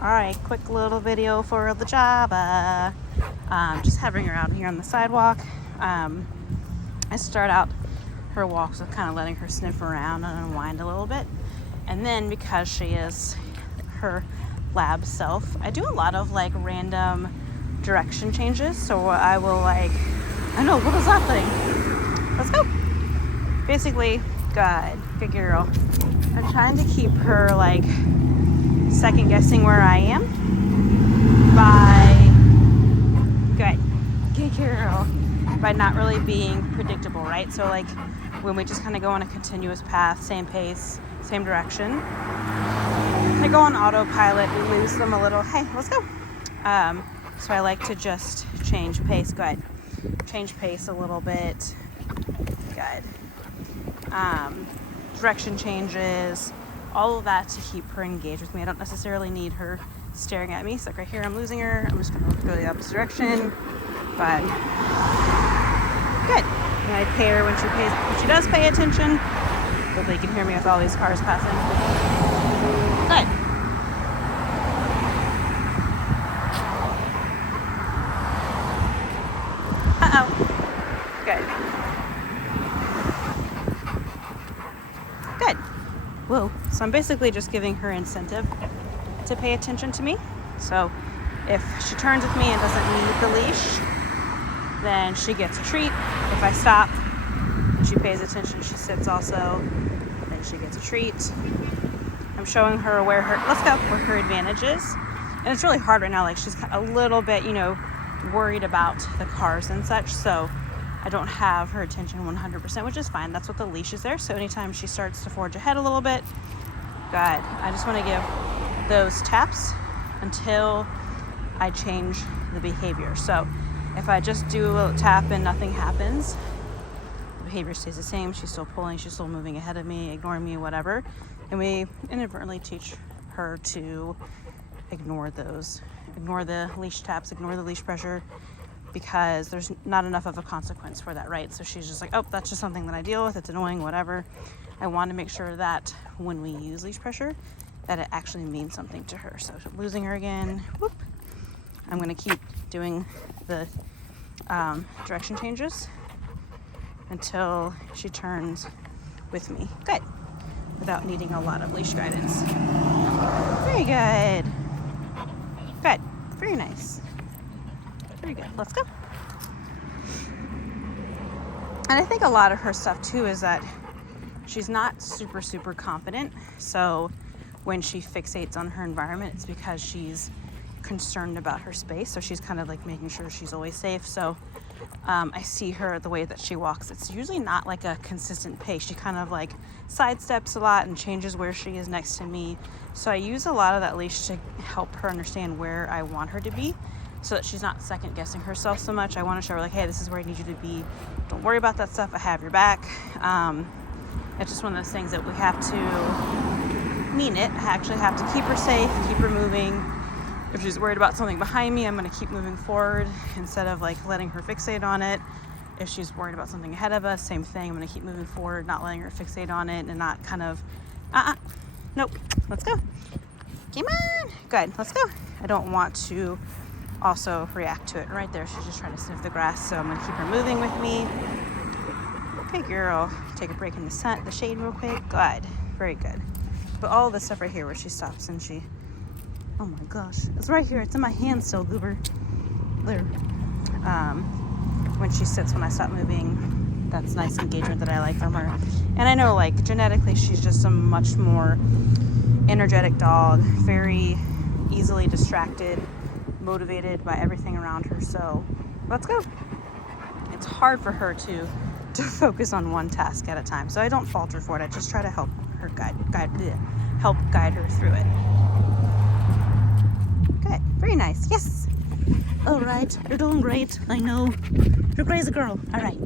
Alright, quick little video for the Java. Just having her out here on the sidewalk. I start out her walks with kind of letting her sniff around and unwind a little bit. And then because she is her lab self, I do a lot of like random direction changes. So I will what is that thing? Let's go. Basically, good girl. I'm trying to keep her like second guessing where I am good girl, by not really being predictable, right? So like when we just kind of go on a continuous path, same pace, same direction, I go on autopilot, we lose them a little. Hey, let's go. So I like to just change pace. Change pace a little bit. Good. Direction changes, all of that to keep her engaged with me. I don't necessarily need her staring at me. So like right here, I'm losing her. I'm just gonna go the opposite direction. But good. And I pay her when she does pay attention. Hopefully you can hear me with all these cars passing. Good. Good. Good. Whoa. So I'm basically just giving her incentive to pay attention to me. So if she turns with me and doesn't need the leash, then she gets a treat. If I stop and she pays attention, she sits also, then she gets a treat. I'm showing her where her advantage is. And it's really hard right now. Like she's a little bit, worried about the cars and such. So I don't have her attention 100%, which is fine. That's what the leash is there. So anytime she starts to forge ahead a little bit, good. I just want to give those taps until I change the behavior. So if I just do a little tap and nothing happens, the behavior stays the same. She's still pulling, she's still moving ahead of me, ignoring me, whatever. And we inadvertently teach her to ignore the leash taps, ignore the leash pressure, because there's not enough of a consequence for that, right? So she's just like, oh, that's just something that I deal with. It's annoying, whatever. I want to make sure that when we use leash pressure, that it actually means something to her. So losing her again. Whoop. I'm going to keep doing the direction changes until she turns with me. Good. Without needing a lot of leash guidance. Very good. Good. Very nice. Very good. Let's go. And I think a lot of her stuff too is that she's not super, super confident. So when she fixates on her environment, it's because she's concerned about her space. So she's kind of like making sure she's always safe. So I see her the way that she walks. It's usually not like a consistent pace. She kind of like sidesteps a lot and changes where she is next to me. So I use a lot of that leash to help her understand where I want her to be, so that she's not second guessing herself so much. I want to show her like, hey, this is where I need you to be. Don't worry about that stuff. I have your back. It's just one of those things that we have to mean it. I actually have to keep her safe, keep her moving. If she's worried about something behind me, I'm going to keep moving forward instead of like letting her fixate on it. If she's worried about something ahead of us, same thing. I'm going to keep moving forward, not letting her fixate on it and not kind of, nope, let's go. Come on. Good, let's go. I don't want to also react to it. Right there, she's just trying to sniff the grass, so I'm going to keep her moving with me. Okay, girl. Take a break in the shade real quick. Good. Very good. But all this stuff right here where she stops and she, oh my gosh, it's right here. It's in my hand still, Goober. There. When she sits, when I stop moving, that's nice engagement that I like from her. And I know, like, genetically, she's just a much more energetic dog, very easily distracted, motivated by everything around her. So let's go. It's hard for her to focus on one task at a time. So I don't falter for it. I just try to help her guide her through it. Good. Very nice. Yes. All right. You're doing great. I know. You're a crazy girl. All right.